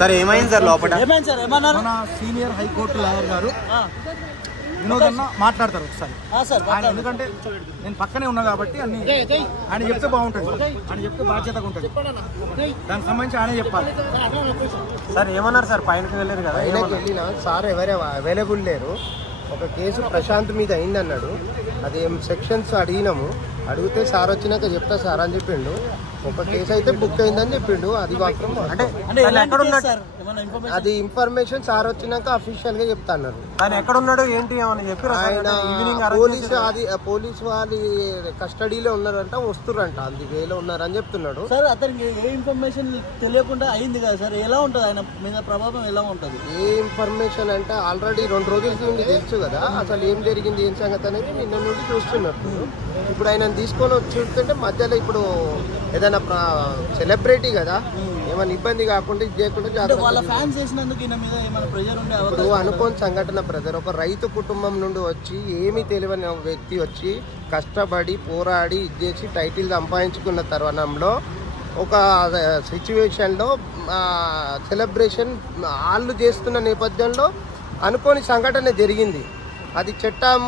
Sir ఏమైంది sir లోపల? మన సీనియర్ హైకోర్టు లాయర్ గారు వినోద్ అన్న మాట్లాడతారు ఒకసారి. ఆయన ఎందుకంటే నేను పక్కనే ఉన్నా కాబట్టి అన్ని ఆయన చెప్తే బాగుంటుంది, ఆయన చెప్తే బాధ్యతగా ఉంటుంది. దానికి సంబంధించి ఆయన చెప్పాలి. సార్ ఏమన్నారు సార్? పైనకి వెళ్ళారు కదా, పైనకి వెళ్ళిన సార్ ఎవరే అవైలబుల్ లేరు. ఒక కేసు ప్రశాంత్ మీద అయిందన్నాడు. అది సెక్షన్స్ అడిగినాము. అడిగితే సార్ వచ్చినాక చెప్తా సార్ అని చెప్పిండు. ఒక కేసు అయితే బుక్ అయిందని చెప్పిండు. అది మాత్రం అది ఇన్ఫర్మేషన్ సార్ వచ్చినాక అఫీషియల్ గా చెప్తా అన్నారు. ఆయన ఎక్కడ ఉన్నాడు ఏంటి ఏమని చెప్పి ఆయన పోలీసు వాళ్ళ కస్టడీలో ఉన్నారంట, వస్తురంట, అందుకేలో ఉన్నారని చెప్తున్నాడు. సార్ అతనికి ఏ ఇన్ఫర్మేషన్ తెలియకుండా అయింది కదా సార్, ఎలా ఉంటుంది ఆయన మీద ప్రభావం ఎలా ఉంటుంది? ఏ ఇన్ఫర్మేషన్ అంటే ఆల్రెడీ 2 రోజుల నుండి తెలుసు కదా అసలు ఏం జరిగింది ఏం సంగతి అనేది నిన్న నుండి చూస్తున్నట్టు. ఇప్పుడు ఆయన తీసుకొని వచ్చి చూస్తుంటే మధ్యలో ఇప్పుడు ఏదైనా సెలబ్రిటీ కదా, ఏమైనా ఇబ్బంది కాకుండా ఇది చేయకుండా ఇప్పుడు అనుకోని సంఘటన బ్రదర్. ఒక రైతు కుటుంబం నుండి వచ్చి ఏమీ తెలియని వ్యక్తి వచ్చి కష్టపడి పోరాడి ఇది చేసి టైటిల్ సంపాదించుకున్న తరుణంలో ఒక సిచ్యువేషన్లో సెలబ్రేషన్ వాళ్ళు చేస్తున్న నేపథ్యంలో అనుకోని సంఘటన జరిగింది. అది చట్టం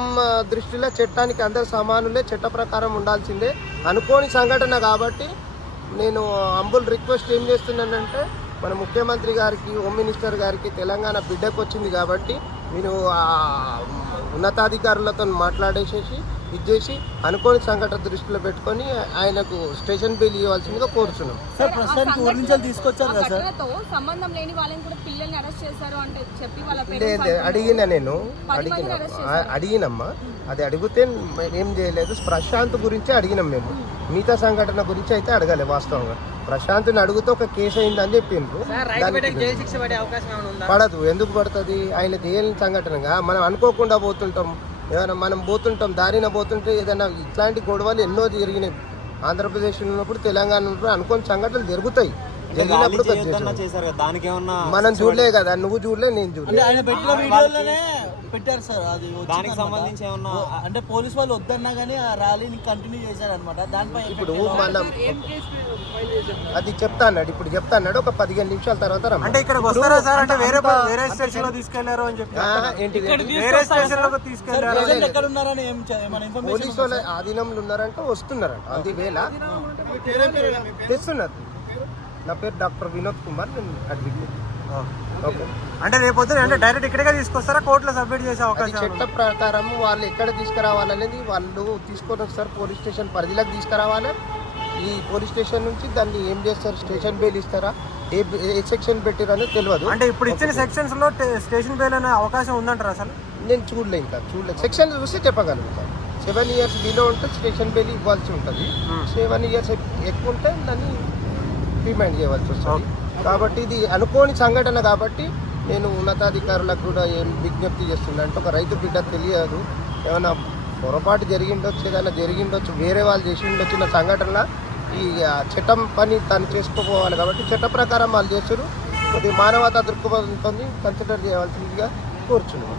దృష్టిలో చట్టానికి అందరు సమానులే, చట్ట ప్రకారం ఉండాల్సిందే. అనుకోని సంఘటన కాబట్టి నేను హంబుల్ రిక్వెస్ట్ ఏం చేస్తున్నానంటే మన ముఖ్యమంత్రి గారికి, హోమ్ మినిస్టర్ గారికి, తెలంగాణ బిడ్డకు వచ్చింది కాబట్టి మీరు ఉన్నతాధికారులతో మాట్లాడేసేసి ఇది చేసి అనుకోని సంఘటన దృష్టిలో పెట్టుకొని ఆయనకు స్టేషన్ బెయిల్ ఇవ్వాల్సిందిగా కోరుతున్నాం. అడిగినా నేను అడిగినమ్మా, అది అడిగితే ఏం చేయలేదు. ప్రశాంత్ గురించి అడిగినాం మేము, మిగతా సంఘటన గురించి అయితే అడగాలి. వాస్తవంగా ప్రశాంత్ని అడిగితే ఒక కేసు అయిందని చెప్పిండ్రు. పడదు, ఎందుకు పడుతుంది? ఆయన చేయని సంఘటనగా మనం అనుకోకుండా పోతుంటాం, ఏమైనా మనం పోతుంటాం దారిన పోతుంటే ఏదైనా ఇట్లాంటి గొడవలు ఎన్నో జరిగినాయి. ఆంధ్రప్రదేశ్ ఉన్నప్పుడు, తెలంగాణ ఉన్నప్పుడు అనుకోని సంఘటనలు జరుగుతాయి. జరిగినప్పుడు మనం చూడలే కదా, నువ్వు చూడలే, నేను చూడలే. పెట్టారు సార్, అది దానికి సంబంధించి ఏమన్నా అంటే పోలీస్ వాళ్ళు వద్దన్నా కానీ ఆ ర్యాలీని కంటిన్యూ చేశారు అనమాట. దానిపై ఇప్పుడు మనం అది చెప్తాన్నాడు, ఇప్పుడు చెప్తాన్నాడు. ఒక 15 నిమిషాల తర్వాత అంటే ఇక్కడికి వస్తారా సార్? అంటే వేరే స్టేషన్ లో తీసుకెళ్లారు అని చెప్పి వేరే స్టేషన్ లో తీసుకెళ్లారు. ఎక్కడ ఉన్నారని పోలీసు వాళ్ళ ఆధీనంలో ఉన్నారంటే వస్తున్నారంట. అది వేళ తెస్తున్నారు. నా పేరు డాక్టర్ వినోద్ కుమార్, నేను అడ్వకేట్. ఓకే, అంటే రేపు అంటే డైరెక్ట్ ఇక్కడికే తీసుకొస్తారా, కోర్టులో సబ్మిట్ చేసే అవకాశం? చట్ట ప్రకారం వాళ్ళు ఎక్కడ తీసుకురావాలనేది వాళ్ళు తీసుకొని వస్తారు. పోలీస్ స్టేషన్ పరిధిలోకి తీసుకురావాలి. ఈ పోలీస్ స్టేషన్ నుంచి దాన్ని ఏం చేస్తారు, స్టేషన్ బెయిల్ ఇస్తారా, ఏ సెక్షన్ పెట్టారని తెలియదు. అంటే ఇప్పుడు ఇచ్చిన సెక్షన్స్ లో స్టేషన్ బెయిల్ అనే అవకాశం ఉందంటారా అసలు? నేను చూడలేదు, ఇంకా చూడలేదు. సెక్షన్ చూస్తే చెప్పగలుగుతాను. 7 years బిలో ఉంటే స్టేషన్ బెయిల్ ఇవ్వాల్సి ఉంటుంది. 7 years ఎక్కువ ఉంటే దాన్ని రిమైండ్ చేయవలసి వస్తుంది. కాబట్టి ఇది అనుకోని సంఘటన కాబట్టి నేను ఉన్నతాధికారులకు కూడా ఏం విజ్ఞప్తి చేస్తున్నా అంటే, ఒక రైతు బిడ్డ తెలియదు, ఏమైనా పొరపాటు జరిగిండొచ్చు, ఏదైనా జరిగిండొచ్చు, వేరే వాళ్ళు చేసి ఉండొచ్చిన సంఘటనలో ఈ చట్టం పని తను చేసుకోపోవాలి. కాబట్టి చట్ట ప్రకారం వాళ్ళు చేస్తారు. కొద్దిగా మానవతా దృక్పథంతో కన్సిడర్ చేయవలసిందిగా కోరుచున్నాను.